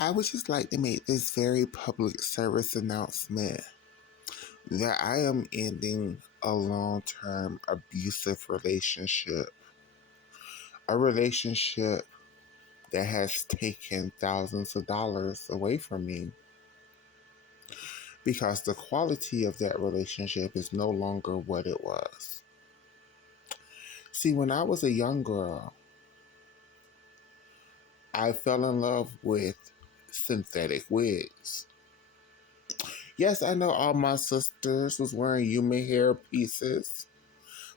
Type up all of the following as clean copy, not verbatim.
I would just like to make this very public service announcement that I am ending a long-term abusive relationship. A relationship that has taken thousands of dollars away from me because the quality of that relationship is no longer what it was. See, when I was a young girl, I fell in love with synthetic wigs. Yes, I know all my sisters was wearing human hair pieces,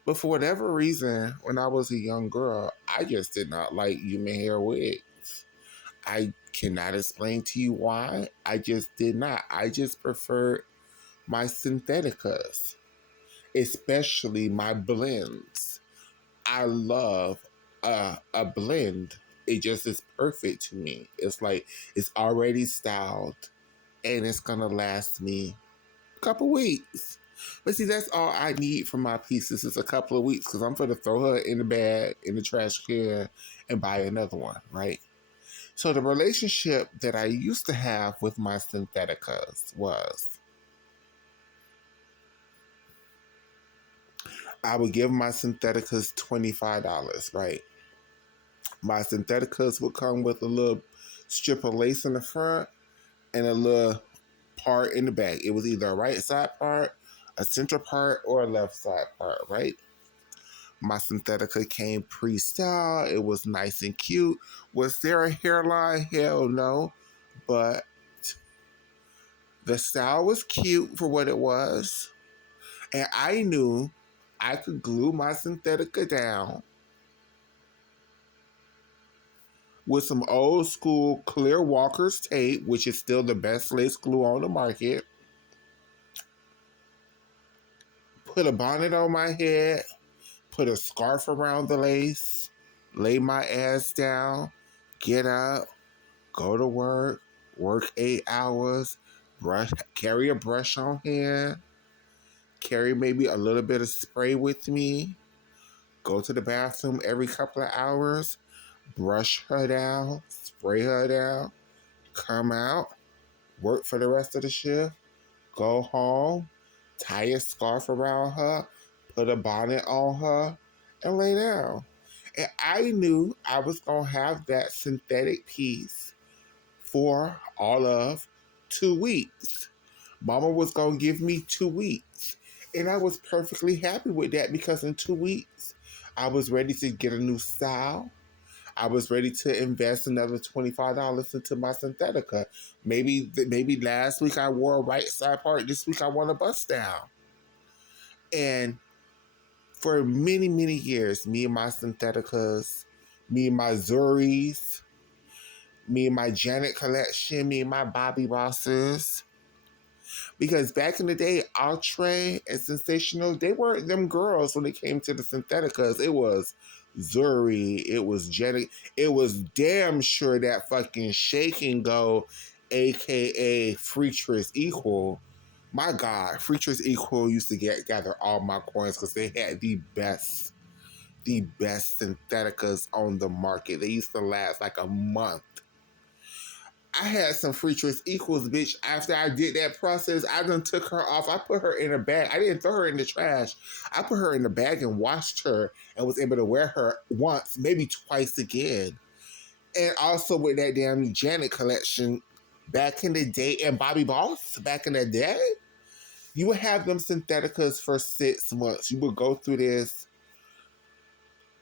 but for whatever reason, when I was a young girl, I just did not like human hair wigs. I cannot explain to you why. I just did not. I just preferred my syntheticas, especially my blends. I love a blend. It just is perfect to me. It's like it's already styled and it's gonna last me a couple weeks. But see, that's all I need for my pieces is a couple of weeks because I'm gonna throw her in the bag, in the trash can, and buy another one, right? So the relationship that I used to have with my syntheticas was I would give my syntheticas $25, right? My syntheticas would come with a little strip of lace in the front and a little part in the back. It was either a right side part, a center part, or a left side part, right? My synthetica came pre-styled. It was nice and cute. Was there a hairline? Hell no. But the style was cute for what it was. And I knew I could glue my synthetica down with some old school clear Walker's tape, which is still the best lace glue on the market. Put a bonnet on my head, put a scarf around the lace, lay my ass down, get up, go to work 8 hours, carry a brush on hand, carry maybe a little bit of spray with me, go to the bathroom every couple of hours, brush her down, spray her down, come out, work for the rest of the shift, go home, tie a scarf around her, put a bonnet on her, and lay down. And I knew I was going to have that synthetic piece for all of 2 weeks. Mama was going to give me 2 weeks. And I was perfectly happy with that because in 2 weeks, I was ready to get a new style. I was ready to invest another $25 into my synthetica. Maybe last week I wore a right side part. This week I want a bust down. And for many, many years, me and my syntheticas, me and my Zuris, me and my Janet collection, me and my Bobby Rosses. Because back in the day, Outre and Sensational, they weren't them girls when it came to the syntheticas. It was Zuri, it was Janet, it was damn sure that fucking Shake and Go, aka Freatress Equal. My God, Freatress Equal used to gather all my coins because they had the best syntheticas on the market. They used to last like a month. I had some Freatress Equals, bitch. After I did that process, I done took her off. I put her in a bag. I didn't throw her in the trash. I put her in the bag and washed her and was able to wear her once, maybe twice again. And also with that damn Janet collection back in the day and Bobby Boss back in the day, you would have them syntheticas for 6 months. You would go through this.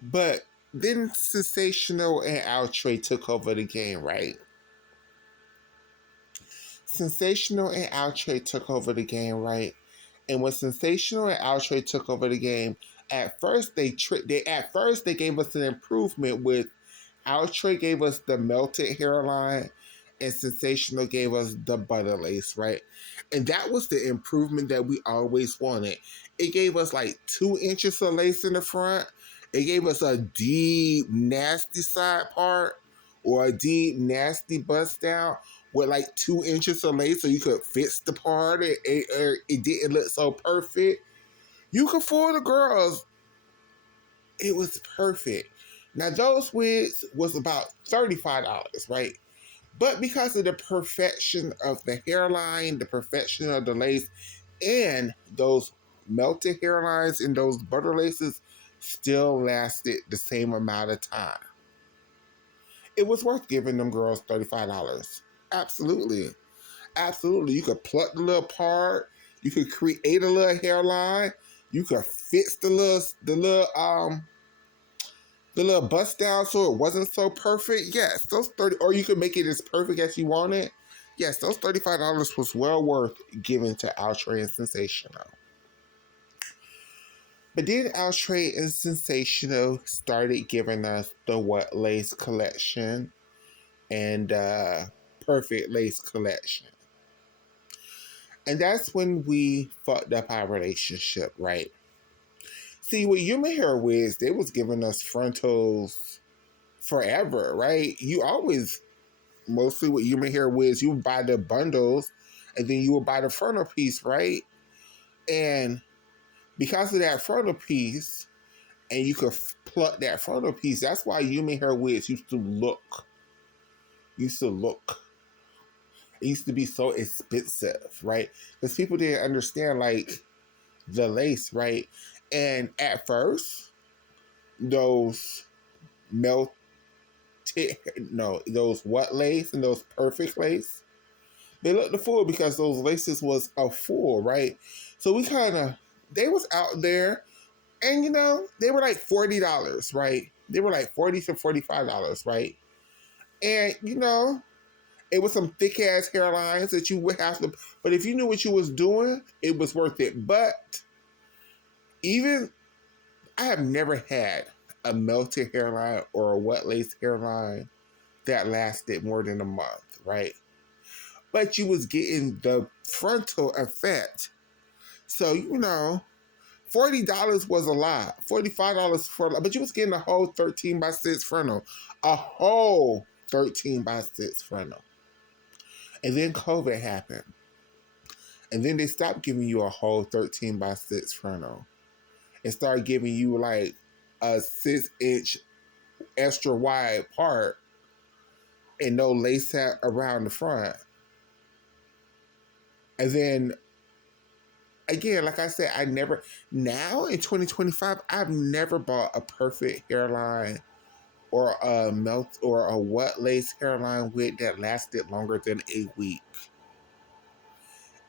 But then Sensational and Outre took over the game, right? Sensational and Outre took over the game, right? And when Sensational and Outre took over the game, at first they gave us an improvement with Outre gave us the melted hairline and Sensational gave us the butter lace, right? And that was the improvement that we always wanted. It gave us like 2 inches of lace in the front. It gave us a deep, nasty side part or a deep, nasty bust down with like 2 inches of lace so you could fix the part. It didn't look so perfect. You could fool the girls. It was perfect. Now those wigs was about $35, right? But because of the perfection of the hairline, the perfection of the lace, and those melted hairlines and those butter laces still lasted the same amount of time. It was worth giving them girls $35. Absolutely. Absolutely. You could pluck the little part, you could create a little hairline, you could fix the little bust down so it wasn't so perfect. Yes, those 30, or you could make it as perfect as you want it. Yes, those $35 was well worth giving to Outre and Sensational. But then Outre and Sensational started giving us the What Lace collection and Perfect Lace collection. And that's when we fucked up our relationship, right? See, with Human Hair Wigs, they was giving us frontals forever, right? You always, mostly with Human Hair Wigs, you would buy the bundles and then you would buy the frontal piece, right? And because of that frontal piece, and you could pluck that frontal piece, that's why Human Hair Wigs used to look, it used to be so expensive, right? Because people didn't understand, like, the lace, right? And at first, those melted, no, those what lace and those perfect lace, they looked the fool because those laces was a fool, right? So we kind of, they was out there, and they were like $40, right? They were like $40 to $45, right? And it was some thick ass hairlines that you would have to, but if you knew what you was doing, it was worth it. But even I have never had a melted hairline or a wet lace hairline that lasted more than a month, right? But you was getting the frontal effect. So, $40 was a lot. $45 for a lot. But you was getting a whole 13x6 frontal. A whole 13x6 frontal. And then COVID happened. And then they stopped giving you a whole 13x6 frontal. And started giving you like a 6-inch extra wide part and no lace around the front. And then again, like I said, now in 2025, I've never bought a perfect hairline or a melt or a wet lace hairline wig that lasted longer than a week.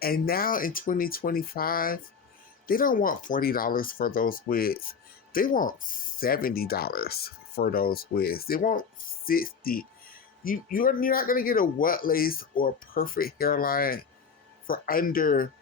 And now in 2025, they don't want $40 for those wigs. They want $70 for those wigs. They want $60. You're not gonna get a wet lace or perfect hairline for under,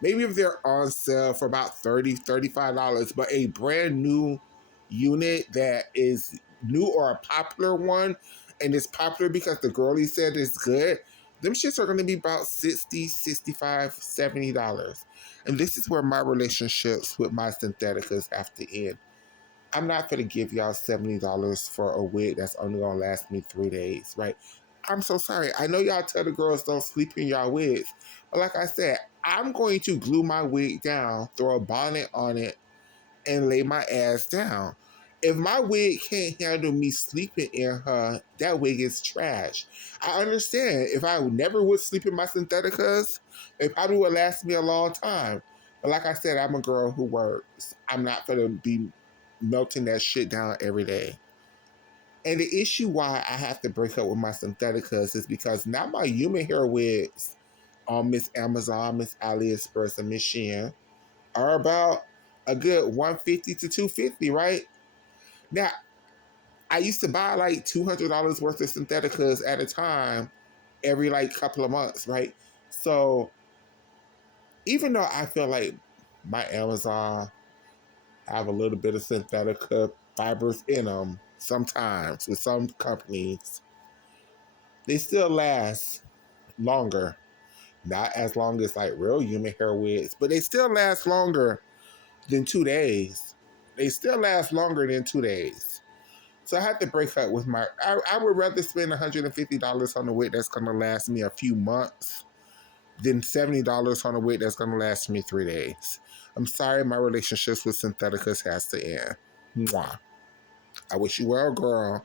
maybe if they're on sale for about $35, but a brand new unit that is new or a popular one, and it's popular because the girlie said it's good, them shits are going to be about $60, $65, $70. And this is where my relationships with my syntheticals have to end. I'm not going to give y'all $70 for a wig that's only going to last me 3 days, right? I'm so sorry. I know y'all tell the girls don't sleep in y'all wigs. But like I said, I'm going to glue my wig down, throw a bonnet on it, and lay my ass down. If my wig can't handle me sleeping in her, that wig is trash. I understand. If I never would sleep in my syntheticas, it probably would last me a long time. But like I said, I'm a girl who works. I'm not going to be melting that shit down every day. And the issue why I have to break up with my syntheticas is because now my human hair wigs on Miss Amazon, Miss AliExpress, and Miss Shein are about a good $150 to $250, right? Now, I used to buy like $200 worth of syntheticas at a time every like couple of months, right? So even though I feel like my Amazon have a little bit of synthetica fibers in them sometimes with some companies, they still last longer. Not as long as like real human hair wigs, but they still last longer than 2 days. They still last longer than 2 days. So I had to break up with I would rather spend $150 on a wig that's going to last me a few months than $70 on a wig that's going to last me 3 days. I'm sorry, my relationships with syntheticas has to end. Mwah. I wish you well, girl.